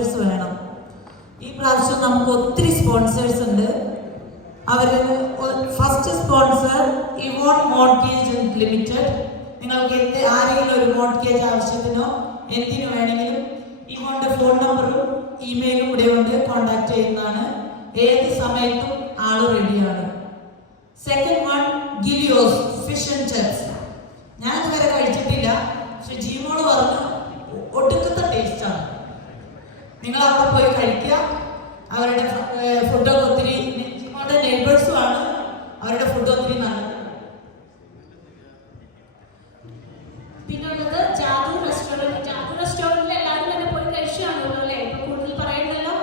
Sponsors വേണം. ഈ പ്രാവശ്യം നമുക്ക് ഒത്തിരി സ്പോൺസേഴ്സ് ഉണ്ട്. അവരിൽ ഫസ്റ്റ് സ്പോൺസർ ഇവോൺ മോർട്ട്ഗേജ് ലിമിറ്റഡ്. നിങ്ങൾക്ക് ആരെങ്കിലും ഒരു മോർട്ട്ഗേജ് ആവശ്യത്തിനോ എന്തിനു വേണമെങ്കിലും ഇവോന്റെ ഫോൺ നമ്പറും ഇമെയിലും കൂടെ ഉണ്ട്, കോൺടാക്ട് ചെയ്യുന്നതാണ്. ഏത് സമയത്തും ആള് റെഡിയാണ്. സെക്കൻഡ് വൺ ഗിലിയോസ് ഫിഷ് ആൻഡ് ചിപ്സ്. ഞാൻ ഇതുവരെ കഴിച്ചിട്ടില്ല, പക്ഷെ ജീമോള് പറഞ്ഞു ഒടുക്കത്തെ ടേസ്റ്റാണ്. നിങ്ങൾ അവിടെ പോയി കഴിക്കുക. അവരുടെ ഫുഡൊക്കെ ഒത്തിരി, ജീമോളുടെ നെയ്ബേഴ്സും ആണ്, അവരുടെ ഫുഡ് ഒത്തിരി നല്ലതാണ്. പിന്നുള്ളത് ജാദു റെസ്റ്റോറൻറ്റ്. ജാദു റെസ്റ്റോറൻറ്റിൽ എല്ലാവരും തന്നെ പോയി കഴിച്ചാണല്ലോ അല്ലേ, ഇപ്പൊ കൂടുതൽ പറയണ്ടല്ലോ.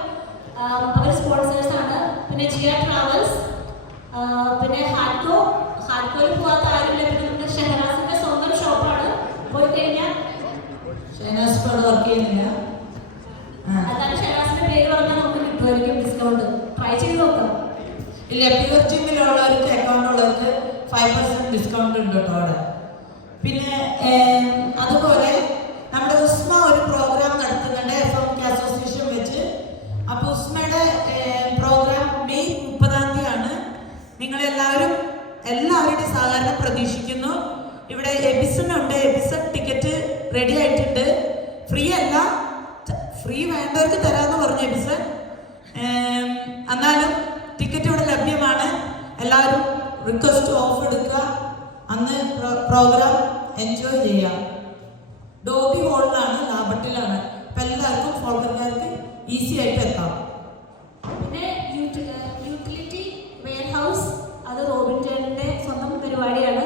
അവർ സ്പോൺസേഴ്സ് ആണ്. പിന്നെ ജിയ ട്രാവൽസ്, പിന്നെ ഹാറ്റ്കോയിൽ പോകാത്ത ആരുമില്ല. പിന്നെ നമ്മുടെ ഷെഹനാസിന്റെ സ്വന്തം ഷോപ്പാണ്. പോയി കഴിഞ്ഞാൽ ഷെഹനാസ് വർക്ക് ചെയ്യുന്നില്ല, അതാണ് ഷെഹനാസിന്റെ പേര് പറഞ്ഞാൽ നമുക്ക് കിട്ടുമായിരിക്കും ഡിസ്കൗണ്ട്. ട്രൈ ചെയ്ത് നോക്കാം. ഇല്ല, പ്യൂർ ജിമ്മിലുള്ളവർക്ക് അക്കൗണ്ട് ഉള്ളവർക്ക് 5% ഡിസ്കൗണ്ട് ഉണ്ട് കേട്ടോ അവിടെ. പിന്നെ അതുപോലെ നമ്മുടെ ഉസ്മ ഒരു പ്രോഗ്രാം നടത്തുന്നുണ്ട് FMK അസോസിയേഷൻ വെച്ച്. അപ്പോൾ ഉസ്മയുടെ പ്രോഗ്രാം മെയ് 30 ആണ്. നിങ്ങളെല്ലാവരും എല്ലാവരുടെയും സഹകരണം പ്രതീക്ഷിക്കുന്നു. ഇവിടെ എബിസൺ ഉണ്ട്. എബിസൺ ടിക്കറ്റ് റെഡി ആയിട്ടുണ്ട്. ഫ്രീ അല്ല, ഫ്രീ വേണ്ടവർക്ക് തരാമെന്ന് പറഞ്ഞു എബിസൺ. എന്നാലും ടിക്കറ്റ് ഇവിടെ ലഭ്യമാണ്. എല്ലാവരും റിക്വസ്റ്റ് ഓഫ് എടുക്കുക. അന്ന് പ്രോഗ്രാം എൻജോയ് ചെയ്യാം. ഡോബി ഹോളിലാണ്, ലാബട്ടിലാണ്. അപ്പം എല്ലാവർക്കും ഫോൾക്കർക്കാർക്ക് ഈസി ആയിട്ട് എത്താം. പിന്നെ യൂട്ടിലിറ്റി വെയർഹൗസ്, അത് റോബിൻ ചേട്ടൻ്റെ സ്വന്തം പരിപാടിയാണ്,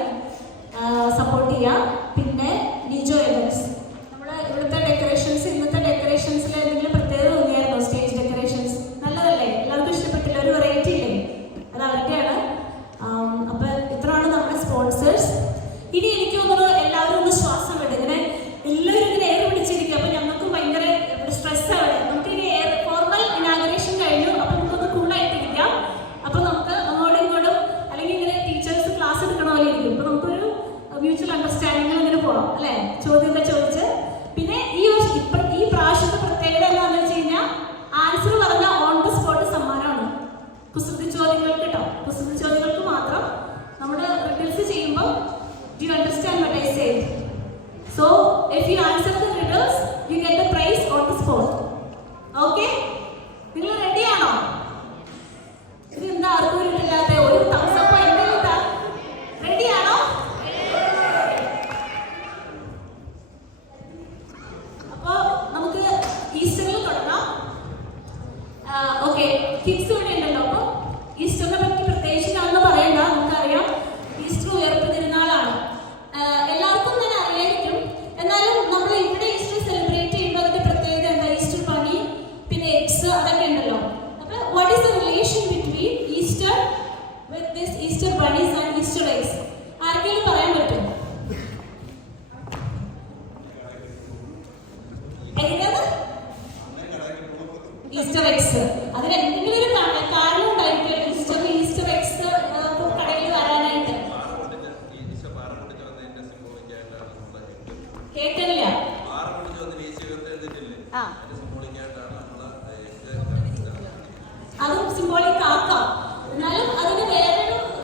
സപ്പോർട്ട് ചെയ്യുക. പിന്നെ നിജോ എവൻസ്, നമ്മുടെ ഇവിടുത്തെ ഡെക്കറേഷൻസ്, ഇന്നത്തെ ഡെക്കറേഷൻസിൽ എന്തെങ്കിലും പ്രത്യേകത തോന്നിയായിരുന്നോ? സ്റ്റേജ് ഡെക്കറേഷൻസ് നല്ലതല്ലേ? എല്ലാവർക്കും ഇഷ്ടപ്പെട്ടില്ല? ഒരു വെറൈറ്റി ഇല്ലേ? അത് അവരുടെയാണ്. അപ്പം ഇത്രയാണ് നമ്മുടെ സ്പോൺസേഴ്സ്. ഇനി എനിക്ക് തോന്നുന്നു എല്ലാവരും ഒന്ന് ശ്വാസം വിടും. ഇങ്ങനെ എല്ലാവരും ഇങ്ങനെ എയർ പിടിച്ചിരിക്കും. അപ്പം ഞങ്ങൾക്ക് ഭയങ്കര സ്ട്രെസ്സാണ്. നമുക്ക് ഇനി ഫോർമൽ ഇനാഗുറേഷൻ കഴിഞ്ഞു. അപ്പം നമുക്കൊന്ന് കൂളായിട്ടിരിക്കാം. അപ്പം നമുക്ക് അങ്ങോട്ടും ഇങ്ങോട്ടും അല്ലെങ്കിൽ ഇങ്ങനെ ടീച്ചേഴ്സ് ക്ലാസ് എടുക്കണ പോലെ ഇരിക്കും. അപ്പം നമുക്കൊരു മ്യൂച്വൽ അണ്ടർസ്റ്റാൻഡിങ്ങിൽ ഇങ്ങനെ പോകാം അല്ലേ, ചോദ്യമൊക്കെ ചോദിച്ച്. പിന്നെ ഈ പ്രാവശ്യത്തെ പ്രത്യേകത എന്താണെന്ന് വെച്ച് കഴിഞ്ഞാൽ ആൻസർ പറഞ്ഞ ഓൺ ദ സ്പോട്ട് സമ്മാനമാണ്. കുസൃതി ചോദ്യങ്ങൾക്ക് കേട്ടോ, കുസൃതി ചോദ്യങ്ങൾക്ക് മാത്രം. നമ്മുടെ റിഡിൽസ് ചെയ്യുമ്പോൾ do you understand what I say?